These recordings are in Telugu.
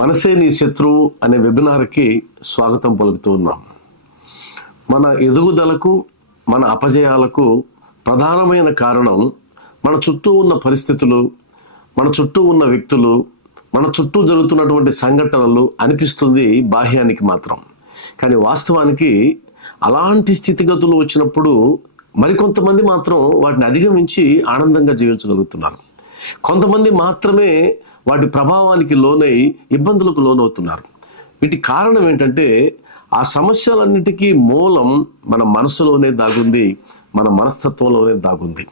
మనసే నీ శత్రువు అనే వెబినార్కి స్వాగతం పలుకుతూ ఉన్నాం. మన ఎదుగుదలకు మన అపజయాలకు ప్రధానమైన కారణం మన చుట్టూ ఉన్న పరిస్థితులు మన చుట్టూ ఉన్న వ్యక్తులు మన చుట్టూ జరుగుతున్నటువంటి సంఘటనలు అనిపిస్తుంది బాహ్యానికి మాత్రం. కానీ వాస్తవానికి అలాంటి స్థితిగతులు వచ్చినప్పుడు మరికొంతమంది మాత్రం వాటిని అధిగమించి ఆనందంగా జీవించగలుగుతున్నారు. కొంతమంది మాత్రమే వాటి ప్రభావానికి లోనై ఇబ్బందులకు లోనవుతున్నారు. వీటి కారణం ఏంటంటే ఆ సమస్యలన్నిటికీ మూలం మన మనసులోనే దాగుంది మన మనస్తత్వంలోనే దాగుంది.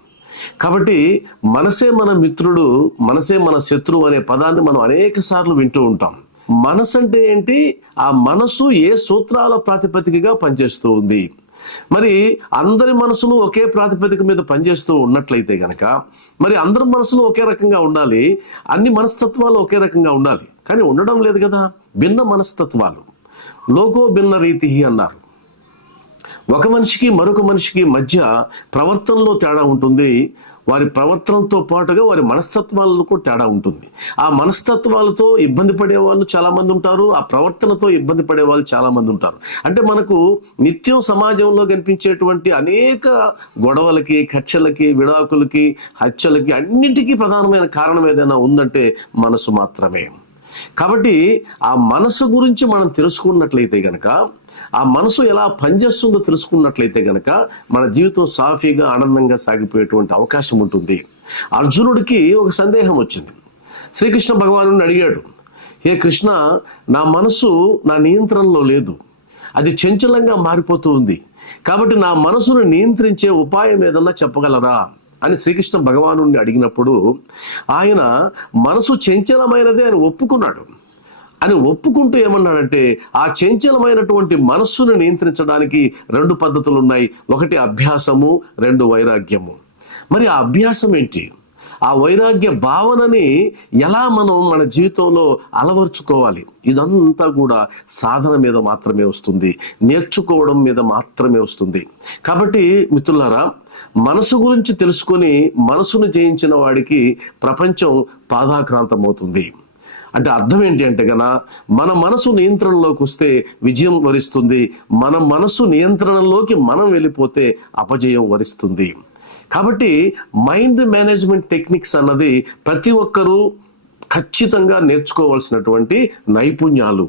కాబట్టి మనసే మన మిత్రుడు మనసే మన శత్రువు అనే పదాన్ని మనం అనేక సార్లు వింటూ ఉంటాం. మనసు అంటే ఏంటి? ఆ మనసు ఏ సూత్రాల ప్రాతిపదికగా పనిచేస్తూ ఉంది? మరి అందరి మనసులు ఒకే ప్రాతిపదిక మీద పనిచేస్తూ ఉన్నట్లయితే గనక మరి అందరి మనసులు ఒకే రకంగా ఉండాలి అన్ని మనస్తత్వాలు ఒకే రకంగా ఉండాలి. కానీ ఉండడం లేదు కదా భిన్న మనస్తత్వాలు. లోకో భిన్న రీతి అన్నారు. ఒక మనిషికి మరొక మనిషికి మధ్య ప్రవర్తనలో తేడా ఉంటుంది. వారి ప్రవర్తనతో పాటుగా వారి మనస్తత్వాలలో కూడా తేడా ఉంటుంది. ఆ మనస్తత్వాలతో ఇబ్బంది పడే వాళ్ళు చాలా మంది ఉంటారు. ఆ ప్రవర్తనతో ఇబ్బంది పడే వాళ్ళు చాలా మంది ఉంటారు. అంటే మనకు నిత్యం సమాజంలో కనిపించేటువంటి అనేక గొడవలకి కక్షలకి విడాకులకి హత్యలకి అన్నిటికీ ప్రధానమైన కారణం ఏదైనా ఉందంటే మనసు మాత్రమే. కాబట్టి ఆ మనసు గురించి మనం తెలుసుకున్నట్లయితే గనక ఆ మనసు ఎలా పనిచేస్తుందో తెలుసుకున్నట్లయితే గనక మన జీవితం సాఫీగా ఆనందంగా సాగిపోయేటువంటి అవకాశం ఉంటుంది. అర్జునుడికి ఒక సందేహం వచ్చింది. శ్రీకృష్ణ భగవాను అడిగాడు హే కృష్ణ నా మనసు నా నియంత్రణలో లేదు. అది చంచలంగా మారిపోతూ ఉంది. కాబట్టి నా మనసును నియంత్రించే ఉపాయం ఏదన్నా చెప్పగలరా? అని శ్రీకృష్ణ భగవాను అడిగినప్పుడు ఆయన మనసు చంచలమైనదే అని ఒప్పుకున్నాడు. అని ఒప్పుకుంటూ ఏమన్నాడంటే ఆ చంచలమైనటువంటి మనస్సును నియంత్రించడానికి రెండు పద్ధతులు ఉన్నాయి ఒకటి అభ్యాసము రెండు వైరాగ్యము. మరి ఆ అభ్యాసం ఏంటి? ఆ వైరాగ్య భావనని ఎలా మనం మన జీవితంలో అలవర్చుకోవాలి? ఇదంతా కూడా సాధన మీద మాత్రమే వస్తుంది. నేర్చుకోవడం మీద మాత్రమే వస్తుంది. కాబట్టి మిత్రులారా మనసు గురించి తెలుసుకొని మనసును జయించిన వాడికి ప్రపంచం పాదాక్రాంతమవుతుంది. అంటే అర్థం ఏంటి అంటే గన మన మనసు నియంత్రణలోకి వస్తే విజయం వరిస్తుంది. మన మనసు నియంత్రణలోకి మనం వెళ్ళిపోతే అపజయం వరిస్తుంది. కాబట్టి మైండ్ మేనేజ్మెంట్ టెక్నిక్స్ అన్నది ప్రతి ఒక్కరూ ఖచ్చితంగా నేర్చుకోవాల్సినటువంటి నైపుణ్యాలు.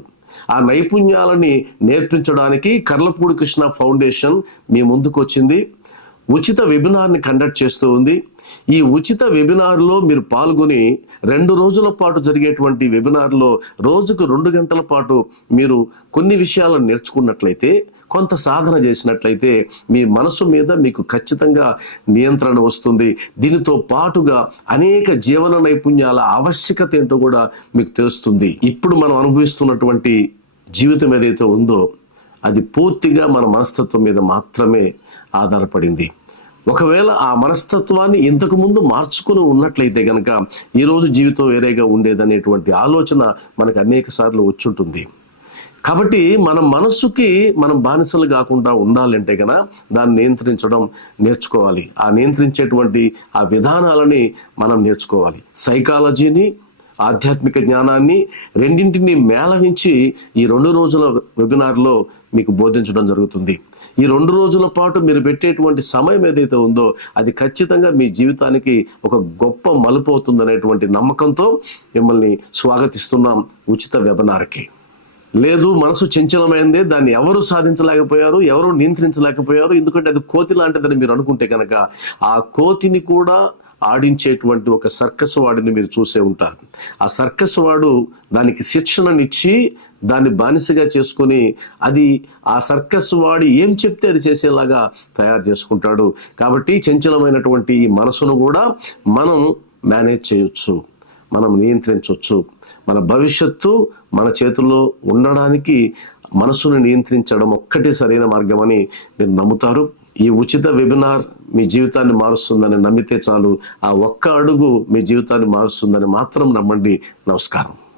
ఆ నైపుణ్యాలని నేర్పించడానికి కర్లపూడి కృష్ణ ఫౌండేషన్ మీ ముందుకు వచ్చింది ఉచిత వెబినార్ని కండక్ట్ చేస్తూ ఉంది. ఈ ఉచిత వెబినార్లో మీరు పాల్గొని రెండు రోజుల పాటు జరిగేటువంటి వెబినార్లో రోజుకు రెండు గంటల పాటు మీరు కొన్ని విషయాలను నేర్చుకున్నట్లయితే కొంత సాధన చేసినట్లయితే మీ మనసు మీద మీకు ఖచ్చితంగా నియంత్రణ వస్తుంది. దీనితో పాటుగా అనేక జీవన నైపుణ్యాల ఆవశ్యకత ఏంటో కూడా మీకు తెలుస్తుంది. ఇప్పుడు మనం అనుభవిస్తున్నటువంటి జీవితం ఏదైతే ఉందో అది పూర్తిగా మన మనస్తత్వం మీద మాత్రమే ఆధారపడింది. ఒకవేళ ఆ మనస్తత్వాన్ని ఇంతకు ముందు మార్చుకుని ఉన్నట్లయితే గనక ఈరోజు జీవితం వేరేగా ఉండేదనేటువంటి ఆలోచన మనకు అనేక సార్లు వచ్చుంటుంది. కాబట్టి మన మనస్సుకి మనం బానిసలు కాకుండా ఉండాలంటే గన దాన్ని నియంత్రించడం నేర్చుకోవాలి. ఆ నియంత్రించేటువంటి ఆ విధానాలని మనం నేర్చుకోవాలి. సైకాలజీని ఆధ్యాత్మిక జ్ఞానాన్ని రెండింటిని మేళవించి ఈ రెండు రోజుల వెబినార్లో మీకు బోధించడం జరుగుతుంది. ఈ రెండు రోజుల పాటు మీరు పెట్టేటువంటి సమయం ఏదైతే ఉందో అది ఖచ్చితంగా మీ జీవితానికి ఒక గొప్ప మలుపు అవుతుందనేటువంటి నమ్మకంతో మిమ్మల్ని స్వాగతిస్తున్నాం ఉచిత వెబినార్కి. లేదు మనసు చంచలమైందే దాన్ని ఎవరు సాధించలేకపోయారు ఎవరు నియంత్రించలేకపోయారు ఎందుకంటే అది కోతి లాంటిదని మీరు అనుకుంటే కనుక ఆ కోతిని కూడా ఆడించేటువంటి ఒక సర్కస్ వాడిని మీరు చూసే ఉంటారు. ఆ సర్కస్ వాడు దానికి శిక్షణనిచ్చి దాన్ని బానిసగా చేసుకొని అది ఆ సర్కస్ వాడి ఏం చెప్తే అది చేసేలాగా తయారు చేసుకుంటాడు. కాబట్టి చంచలమైనటువంటి ఈ మనసును కూడా మనం మేనేజ్ చేయొచ్చు. మనం నియంత్రించవచ్చు మన భవిష్యత్తు మన చేతుల్లో ఉండడానికి మనసును నియంత్రించడం ఒక్కటే సరైన మార్గం అని మీరు నమ్ముతారు. ఈ ఉచిత వెబినార్ మీ జీవితాన్ని మారుస్తుందని నమ్మితే చాలు. ఆ ఒక్క అడుగు మీ జీవితాన్ని మారుస్తుందని మాత్రం నమ్మండి. నమస్కారం.